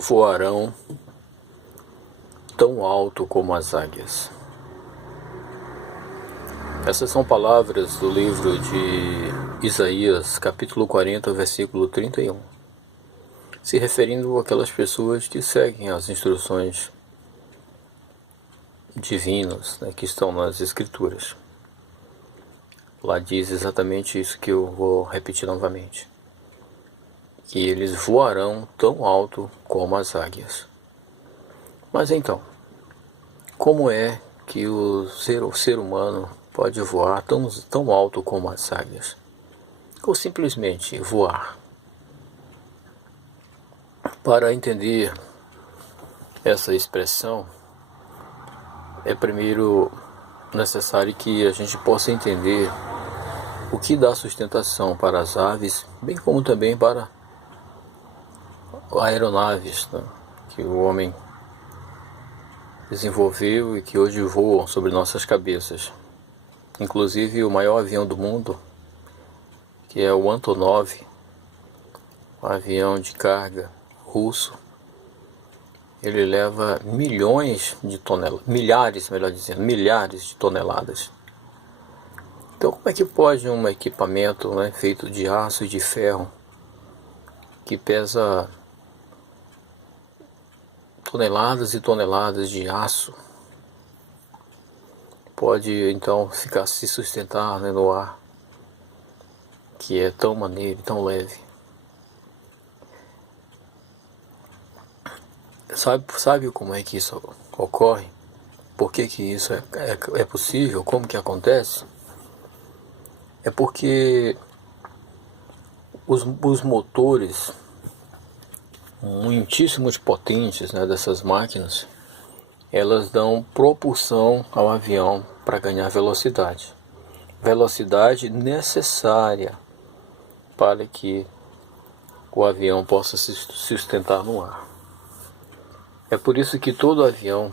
Voarão tão alto como as águias. Essas são palavras do livro de Isaías, capítulo 40, versículo 31, se referindo àquelas pessoas que seguem as instruções divinas, que estão nas Escrituras. Lá diz exatamente isso que eu vou repetir novamente: que eles voarão tão alto como as águias. Mas então, como é que o ser humano pode voar tão alto como as águias? Ou simplesmente voar? Para entender essa expressão, é primeiro necessário que a gente possa entender o que dá sustentação para as aves, bem como também para aeronaves, que o homem desenvolveu e que hoje voam sobre nossas cabeças. Inclusive o maior avião do mundo, que é o Antonov, um avião de carga russo, ele leva milhares de toneladas. Então como é que pode um equipamento, feito de aço e de ferro, que pesa toneladas e toneladas de aço, pode então se sustentar no ar, que é tão maneiro, tão leve? Sabe como é que isso ocorre? Por que isso é possível? Como que acontece? É porque os motores muitíssimos potentes, dessas máquinas, elas dão propulsão ao avião para ganhar velocidade necessária para que o avião possa se sustentar no ar. É por isso que todo avião,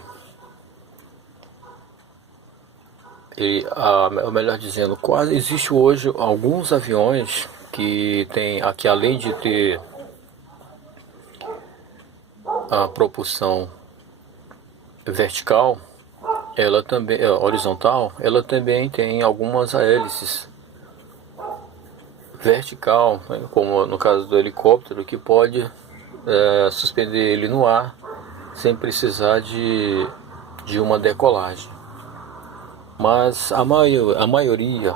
melhor dizendo, quase existe hoje alguns aviões que além de ter a propulsão vertical, ela também horizontal, ela também tem algumas hélices vertical, como no caso do helicóptero, que pode suspender ele no ar sem precisar de uma decolagem. Mas a maioria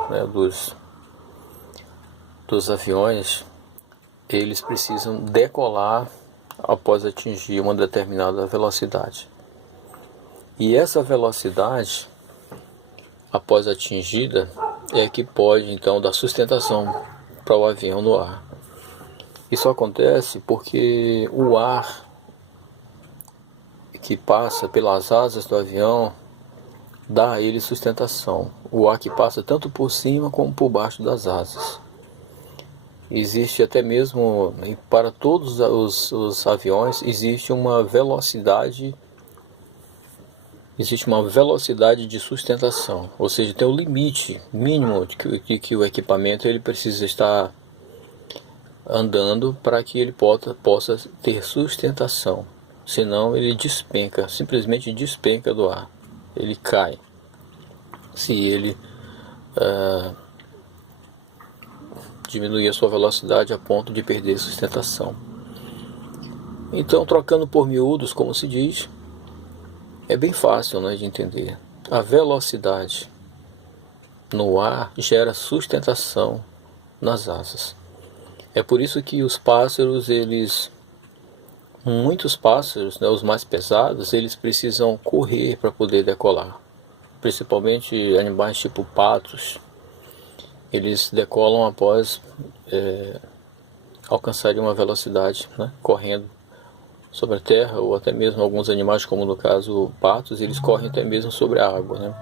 dos aviões, eles precisam decolar após atingir uma determinada velocidade. E essa velocidade, após atingida, é que pode então dar sustentação para o avião no ar. Isso acontece porque o ar que passa pelas asas do avião dá a ele sustentação. O ar que passa tanto por cima como por baixo das asas. Existe até mesmo, para todos os aviões, existe uma velocidade de sustentação. Ou seja, tem o limite mínimo que o equipamento ele precisa estar andando para que ele possa ter sustentação. Senão ele simplesmente despenca do ar. Ele cai. Se ele diminuir a sua velocidade a ponto de perder sustentação. Então, trocando por miúdos, como se diz, é bem fácil, de entender. A velocidade no ar gera sustentação nas asas. É por isso que os pássaros, muitos pássaros, os mais pesados, eles precisam correr para poder decolar. Principalmente animais tipo patos, eles decolam após alcançarem uma velocidade, correndo sobre a terra, ou até mesmo alguns animais, como no caso patos, eles correm até mesmo sobre a água,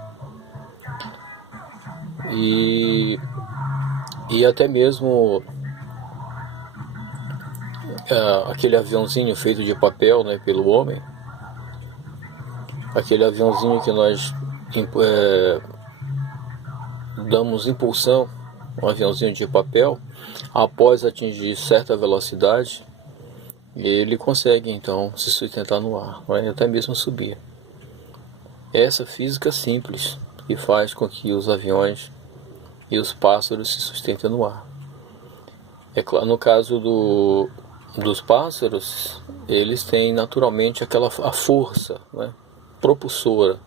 E até mesmo aquele aviãozinho feito de papel, pelo homem, aquele aviãozinho que nós damos impulsão, um aviãozinho de papel, após atingir certa velocidade, ele consegue então se sustentar no ar, né? Até mesmo subir. Essa física simples que faz com que os aviões e os pássaros se sustentem no ar. É claro, no caso dos pássaros, eles têm naturalmente a força, né, propulsora,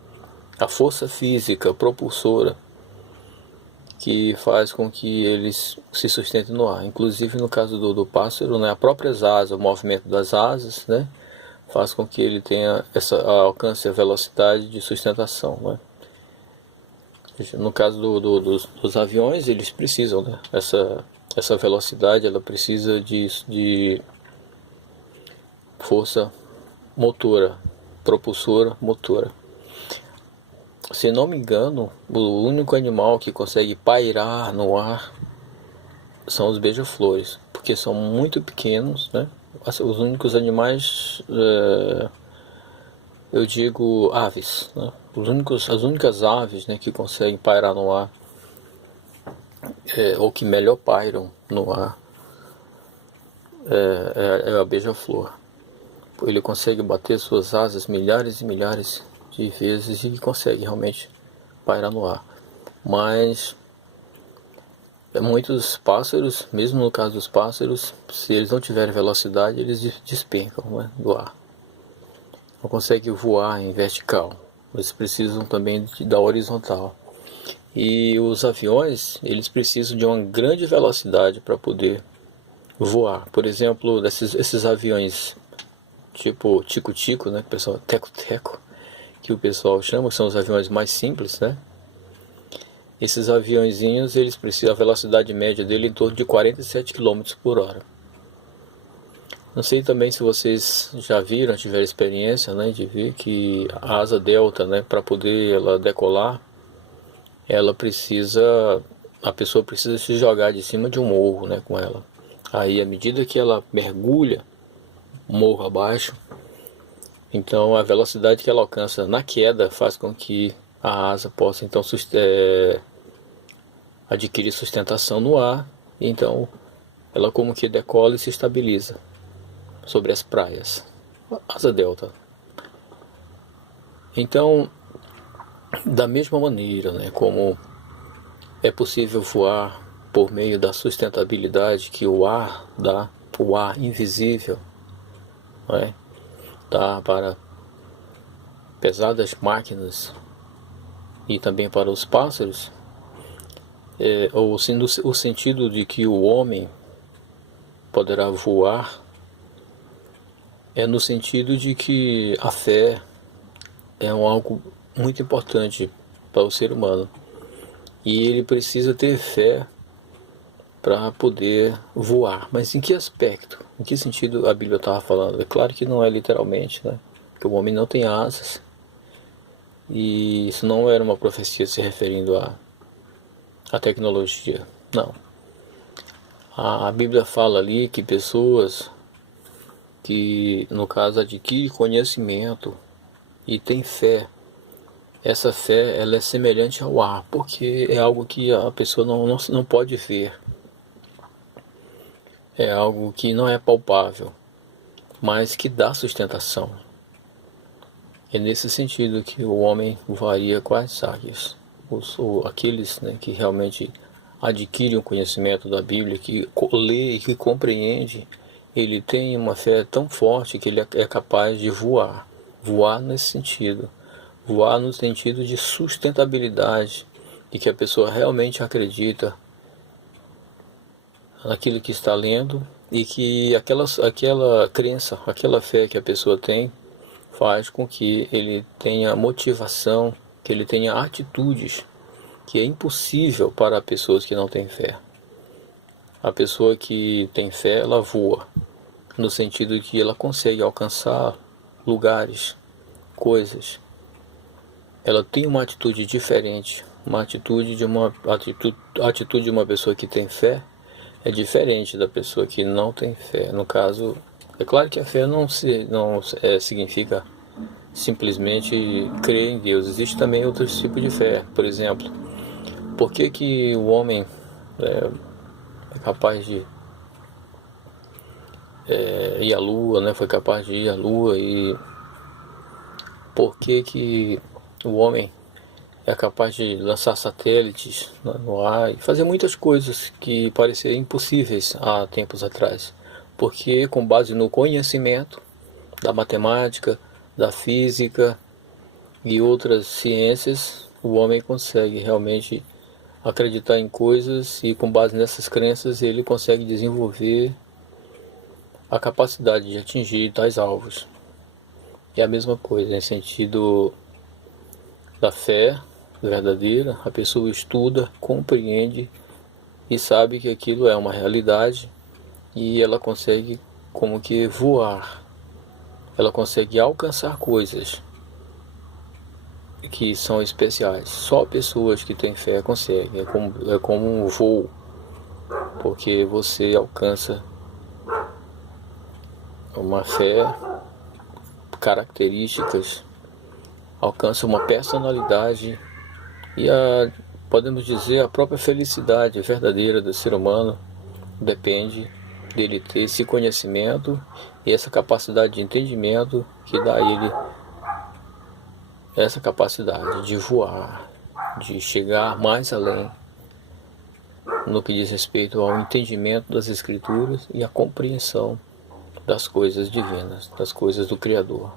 a força física propulsora que faz com que eles se sustentem no ar. Inclusive no caso do pássaro, né, as próprias asas, o movimento das asas, né, faz com que ele tenha alcance a velocidade de sustentação, né. No caso dos aviões, eles precisam, né, essa velocidade, ela precisa de força motora, propulsora motora. Se não me engano, o único animal que consegue pairar no ar são os beija-flores, porque são muito pequenos, né? Os únicos animais, eu digo aves, né? As únicas aves, né, que conseguem pairar no ar, ou que melhor pairam no ar, é a beija-flor. Ele consegue bater suas asas milhares e milhares de vezes e consegue realmente pairar no ar. Mas muitos pássaros, mesmo no caso dos pássaros, se eles não tiverem velocidade, eles despencam, né, do ar. Não conseguem voar em vertical. Eles precisam também da horizontal. E os aviões, eles precisam de uma grande velocidade para poder voar. Por exemplo, esses aviões tipo tico-tico, né, pessoal, teco-teco, que o pessoal chama, que são os aviões mais simples, né? Esses aviõezinhos, eles precisam, a velocidade média dele é em torno de 47 km por hora. Não sei também se vocês já viram, tiveram experiência, né, de ver que a asa delta, né, para poder ela decolar, a pessoa precisa se jogar de cima de um morro, né, com ela. Aí, à medida que ela mergulha morro abaixo, então a velocidade que ela alcança na queda faz com que a asa possa então adquirir sustentação no ar, e então ela como que decola e se estabiliza sobre as praias. Asa delta. Então, da mesma maneira, né, como é possível voar por meio da sustentabilidade que o ar dá, o ar invisível, né, dá para pesadas máquinas e também para os pássaros, o sentido de que o homem poderá voar é no sentido de que a fé é algo muito importante para o ser humano e ele precisa ter fé para poder voar. Mas em que aspecto? Em que sentido a Bíblia estava falando? É claro que não é literalmente, né? Que o homem não tem asas, e isso não era uma profecia se referindo à tecnologia, não. A Bíblia fala ali que pessoas que, no caso, adquirem conhecimento e têm fé, essa fé ela é semelhante ao ar, porque é algo que a pessoa não pode ver, é algo que não é palpável, mas que dá sustentação. É nesse sentido que o homem varia com as águias. Aqueles, né, que realmente adquirem o conhecimento da Bíblia, que lê e que compreende, ele tem uma fé tão forte que ele é capaz de voar. Voar nesse sentido. Voar no sentido de sustentabilidade, de que a pessoa realmente acredita naquilo que está lendo e que aquela crença, aquela fé que a pessoa tem, faz com que ele tenha motivação, que ele tenha atitudes que é impossível para pessoas que não têm fé. A pessoa que tem fé, ela voa, no sentido de que ela consegue alcançar lugares, coisas. Ela tem uma atitude diferente, a atitude de uma pessoa que tem fé é diferente da pessoa que não tem fé. No caso, é claro que a fé não significa simplesmente crer em Deus. Existe também outros tipos de fé. Por exemplo, por que o homem é capaz de ir à Lua, né? Foi capaz de ir à Lua. E por que que o homem é capaz de lançar satélites no ar e fazer muitas coisas que pareciam impossíveis há tempos atrás? Porque com base no conhecimento da matemática, da física e outras ciências, o homem consegue realmente acreditar em coisas, e com base nessas crenças ele consegue desenvolver a capacidade de atingir tais alvos. É a mesma coisa, em sentido da fé verdadeira, a pessoa estuda, compreende e sabe que aquilo é uma realidade, e ela consegue como que voar, ela consegue alcançar coisas que são especiais. Só pessoas que têm fé conseguem, é como um voo, porque você alcança uma fé, características, alcança uma personalidade e podemos dizer, a própria felicidade verdadeira do ser humano depende dele ter esse conhecimento e essa capacidade de entendimento que dá a ele essa capacidade de voar, de chegar mais além no que diz respeito ao entendimento das Escrituras e à compreensão das coisas divinas, das coisas do Criador.